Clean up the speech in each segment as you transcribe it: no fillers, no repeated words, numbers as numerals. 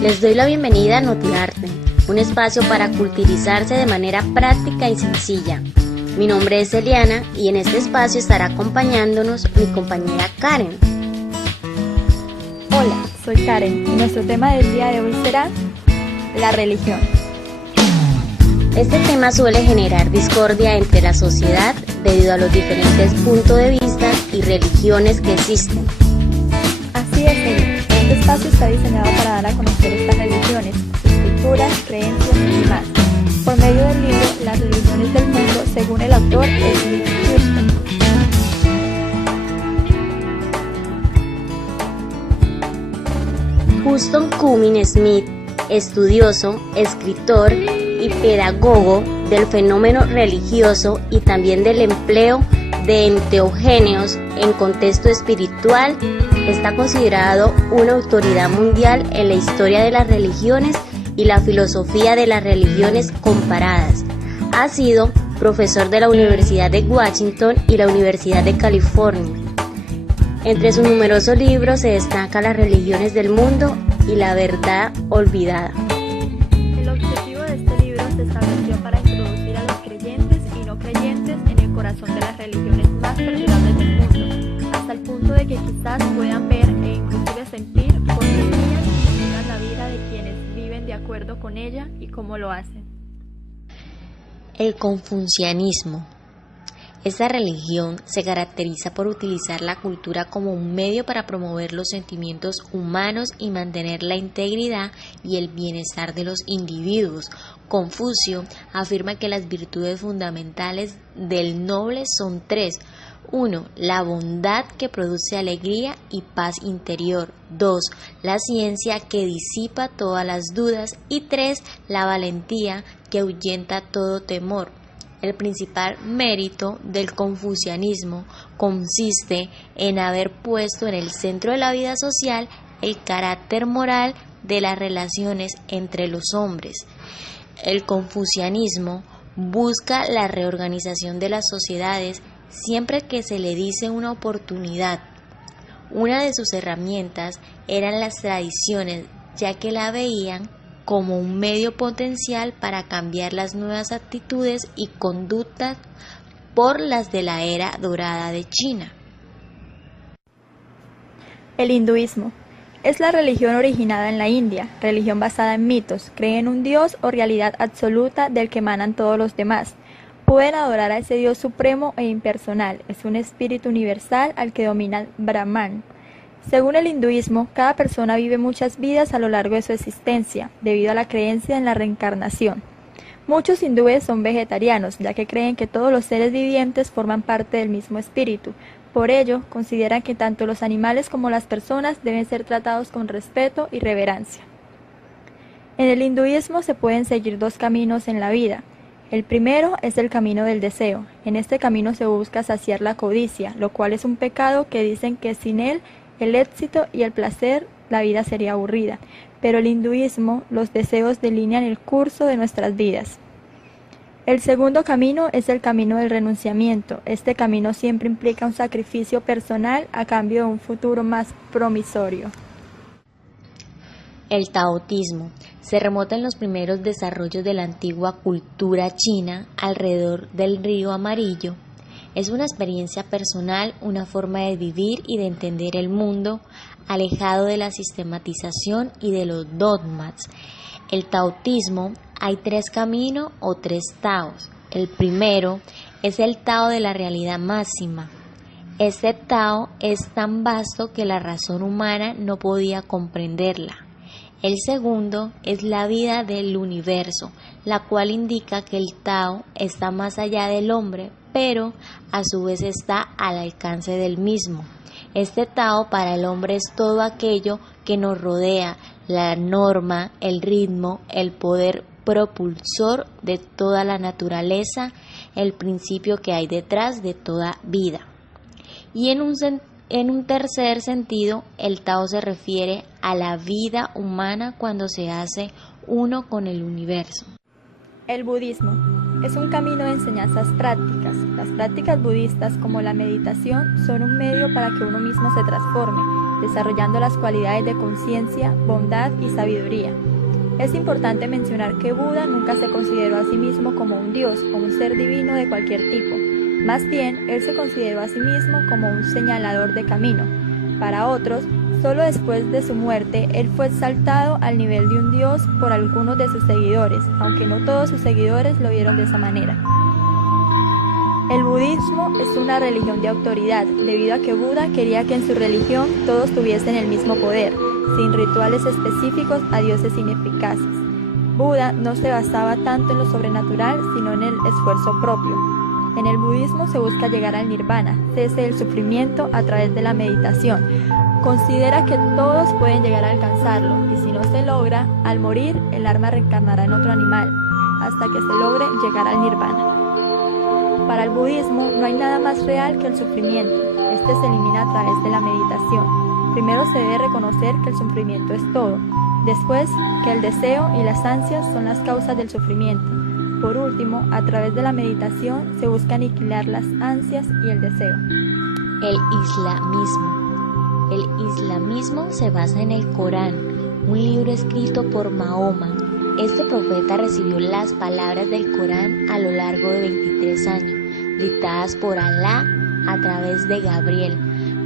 Les doy la bienvenida a NotiArte, un espacio para culturizarse de manera práctica y sencilla. Mi nombre es Eliana y en este espacio estará acompañándonos mi compañera Karen. Hola, soy Karen y nuestro tema del día de hoy será la religión. Este tema suele generar discordia entre la sociedad debido a los diferentes puntos de vista y religiones que existen. Así es, Eli. Este espacio está diseñado para dar a conocer estas religiones, sus culturas, creencias y más, por medio del libro Las religiones del mundo, según el autor Smith Houston. Huston Cumming Smith, estudioso, escritor y pedagogo del fenómeno religioso y también del empleo de enteógenos en contexto espiritual, está considerado una autoridad mundial en la historia de las religiones y la filosofía de las religiones comparadas. Ha sido profesor de la Universidad de Washington y la Universidad de California. Entre sus numerosos libros se destaca Las religiones del mundo y La verdad olvidada. El objetivo de este libro se estableció para introducir a los creyentes y no creyentes en el corazón de las religiones más perdurables del mundo, hasta el punto de que quizás puedan ver e inclusive sentir por qué ellas vivan la vida de quienes viven de acuerdo con ella y cómo lo hacen. El confucianismo. Esta religión se caracteriza por utilizar la cultura como un medio para promover los sentimientos humanos y mantener la integridad y el bienestar de los individuos. Confucio afirma que las virtudes fundamentales del noble son tres. 1. La bondad, que produce alegría y paz interior. 2. La ciencia, que disipa todas las dudas. Y 3. La valentía, que ahuyenta todo temor. El principal mérito del confucianismo consiste en haber puesto en el centro de la vida social el carácter moral de las relaciones entre los hombres. El confucianismo busca la reorganización de las sociedades siempre que se le dice una oportunidad. Una de sus herramientas eran las tradiciones, ya que la veían como un medio potencial para cambiar las nuevas actitudes y conductas por las de la era dorada de China. El hinduismo es la religión originada en la India, religión basada en mitos, cree en un dios o realidad absoluta del que emanan todos los demás. Pueden adorar a ese dios supremo e impersonal, es un espíritu universal al que domina el Brahman. Según el hinduismo, cada persona vive muchas vidas a lo largo de su existencia, debido a la creencia en la reencarnación. Muchos hindúes son vegetarianos, ya que creen que todos los seres vivientes forman parte del mismo espíritu. Por ello, consideran que tanto los animales como las personas deben ser tratados con respeto y reverencia. En el hinduismo se pueden seguir dos caminos en la vida. El primero es el camino del deseo. En este camino se busca saciar la codicia, lo cual es un pecado que dicen que sin él el éxito y el placer, la vida sería aburrida, pero el hinduismo, los deseos delinean el curso de nuestras vidas. El segundo camino es el camino del renunciamiento. Este camino siempre implica un sacrificio personal a cambio de un futuro más promisorio. El taoísmo se remonta en los primeros desarrollos de la antigua cultura china alrededor del río Amarillo. Es una experiencia personal, una forma de vivir y de entender el mundo, alejado de la sistematización y de los dogmas. El taoísmo, hay tres caminos o tres taos. El primero es el tao de la realidad máxima. Este tao es tan vasto que la razón humana no podía comprenderla. El segundo es la vida del universo, la cual indica que el Tao está más allá del hombre, pero a su vez está al alcance del mismo. Este Tao para el hombre es todo aquello que nos rodea, la norma, el ritmo, el poder propulsor de toda la naturaleza, el principio que hay detrás de toda vida. Y en un tercer sentido, el Tao se refiere a la vida humana cuando se hace uno con el universo. El budismo es un camino de enseñanzas prácticas. Las prácticas budistas, como la meditación, son un medio para que uno mismo se transforme, desarrollando las cualidades de conciencia, bondad y sabiduría. Es importante mencionar que Buda nunca se consideró a sí mismo como un dios o un ser divino de cualquier tipo. Más bien, él se consideró a sí mismo como un señalador de camino. Para otros, solo después de su muerte, él fue exaltado al nivel de un dios por algunos de sus seguidores, aunque no todos sus seguidores lo vieron de esa manera. El budismo es una religión de autoridad, debido a que Buda quería que en su religión todos tuviesen el mismo poder, sin rituales específicos a dioses ineficaces. Buda no se basaba tanto en lo sobrenatural, sino en el esfuerzo propio. En el budismo se busca llegar al nirvana, cese del sufrimiento a través de la meditación. Considera que todos pueden llegar a alcanzarlo, y si no se logra, al morir el alma reencarnará en otro animal, hasta que se logre llegar al nirvana. Para el budismo no hay nada más real que el sufrimiento. Este se elimina a través de la meditación. Primero se debe reconocer que el sufrimiento es todo. Después, que el deseo y las ansias son las causas del sufrimiento. Por último, a través de la meditación se busca aniquilar las ansias y el deseo. El islamismo. El islamismo se basa en el Corán, un libro escrito por Mahoma. Este profeta recibió las palabras del Corán a lo largo de 23 años, dictadas por Alá a través de Gabriel.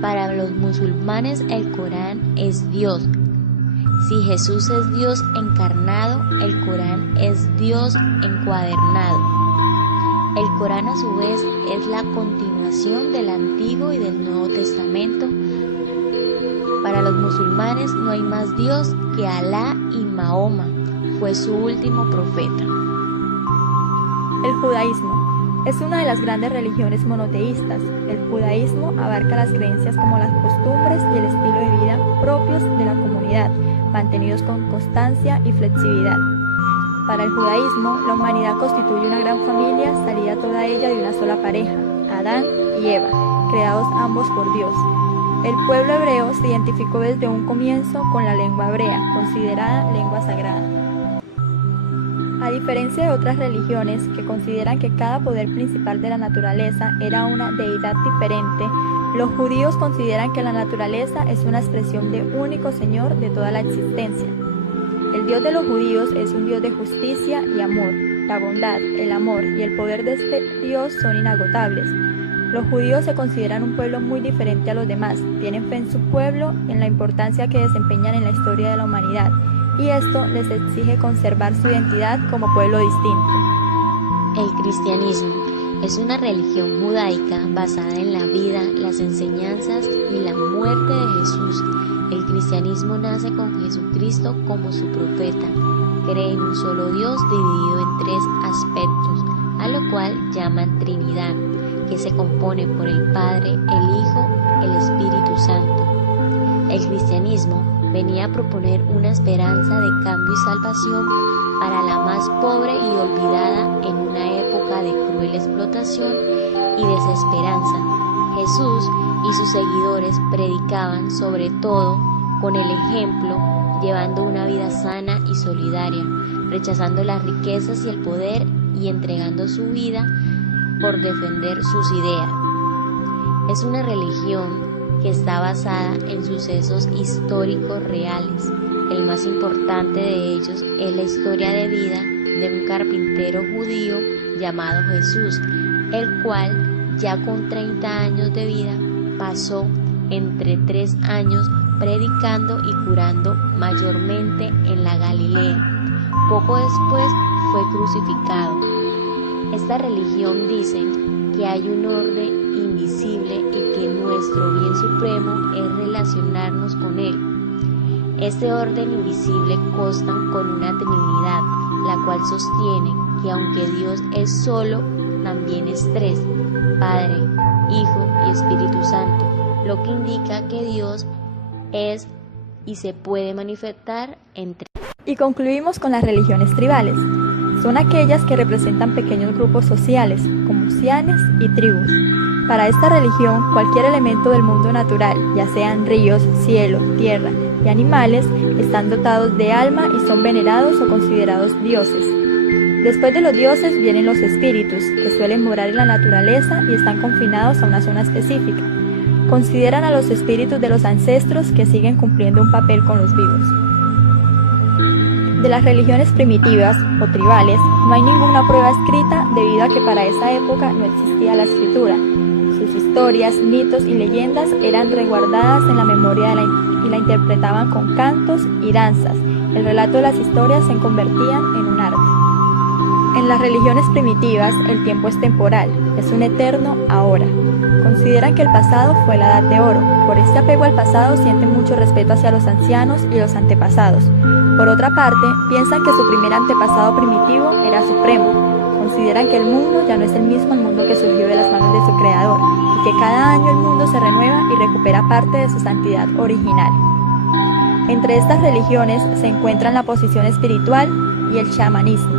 Para los musulmanes el Corán es Dios. Si Jesús es Dios encarnado, el Corán es Dios encuadernado. El Corán a su vez es la continuación del Antiguo y del Nuevo Testamento. Para los musulmanes no hay más Dios que Alá y Mahoma fue su último profeta. El judaísmo es una de las grandes religiones monoteístas. El judaísmo abarca las creencias como las costumbres y el estilo de vida propios de la comunidad, mantenidos con constancia y flexibilidad. Para el judaísmo, la humanidad constituye una gran familia, salida toda ella de una sola pareja, Adán y Eva, creados ambos por Dios. El pueblo hebreo se identificó desde un comienzo con la lengua hebrea, considerada lengua sagrada. A diferencia de otras religiones que consideran que cada poder principal de la naturaleza era una deidad diferente, los judíos consideran que la naturaleza es una expresión de único Señor de toda la existencia. El Dios de los judíos es un Dios de justicia y amor. La bondad, el amor y el poder de este Dios son inagotables. Los judíos se consideran un pueblo muy diferente a los demás, tienen fe en su pueblo y en la importancia que desempeñan en la historia de la humanidad, y esto les exige conservar su identidad como pueblo distinto. El cristianismo es una religión judaica basada en la vida, las enseñanzas y la muerte de Jesús. El cristianismo nace con Jesucristo como su profeta. Cree en un solo Dios dividido en tres aspectos, a lo cual llaman Trinidad, que se compone por el Padre, el Hijo, el Espíritu Santo. El cristianismo venía a proponer una esperanza de cambio y salvación para la más pobre y olvidada en una época de cruel explotación y desesperanza. Jesús y sus seguidores predicaban sobre todo con el ejemplo, llevando una vida sana y solidaria, rechazando las riquezas y el poder y entregando su vida por defender sus ideas. Es una religión que está basada en sucesos históricos reales. El más importante de ellos es la historia de vida de un carpintero judío llamado Jesús, el cual ya con 30 años de vida pasó entre 3 años predicando y curando mayormente en la Galilea. Poco después fue crucificado. Esta religión dice que hay un orden invisible y que nuestro bien supremo es relacionarnos con él. Este orden invisible consta con una Trinidad, la cual sostiene que aunque Dios es solo, también es tres: Padre, Hijo y Espíritu Santo, lo que indica que Dios es y se puede manifestar entre. Y concluimos con las religiones tribales. Son aquellas que representan pequeños grupos sociales, como cianes y tribus. Para esta religión, cualquier elemento del mundo natural, ya sean ríos, cielo, tierra y animales, están dotados de alma y son venerados o considerados dioses. Después de los dioses vienen los espíritus, que suelen morar en la naturaleza y están confinados a una zona específica. Consideran a los espíritus de los ancestros que siguen cumpliendo un papel con los vivos. De las religiones primitivas o tribales no hay ninguna prueba escrita debido a que para esa época no existía la escritura. Sus historias, mitos y leyendas eran resguardadas en la memoria y la interpretaban con cantos y danzas. El relato de las historias se convertían en un arte. En las religiones primitivas el tiempo es temporal, es un eterno ahora. Consideran que el pasado fue la edad de oro. Por este apego al pasado sienten mucho respeto hacia los ancianos y los antepasados. Por otra parte, piensan que su primer antepasado primitivo era supremo. Consideran que el mundo ya no es el mismo el mundo que surgió de las manos de su creador, y que cada año el mundo se renueva y recupera parte de su santidad original. Entre estas religiones se encuentran la posesión espiritual y el chamanismo.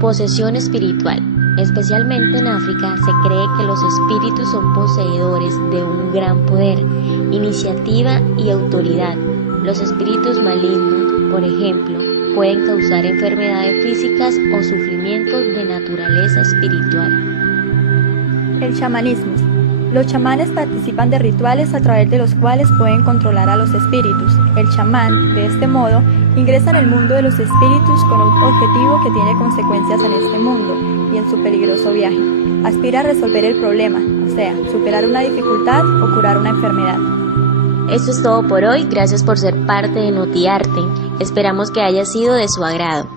Posesión espiritual. Especialmente en África se cree que los espíritus son poseedores de un gran poder, iniciativa y autoridad. Los espíritus malignos, por ejemplo, pueden causar enfermedades físicas o sufrimientos de naturaleza espiritual. El chamanismo. Los chamanes participan de rituales a través de los cuales pueden controlar a los espíritus. El chamán, de este modo, ingresa en el mundo de los espíritus con un objetivo que tiene consecuencias en este mundo y en su peligroso viaje. Aspira a resolver el problema, o sea, superar una dificultad o curar una enfermedad. Esto es todo por hoy, gracias por ser parte de Notiarte. Esperamos que haya sido de su agrado.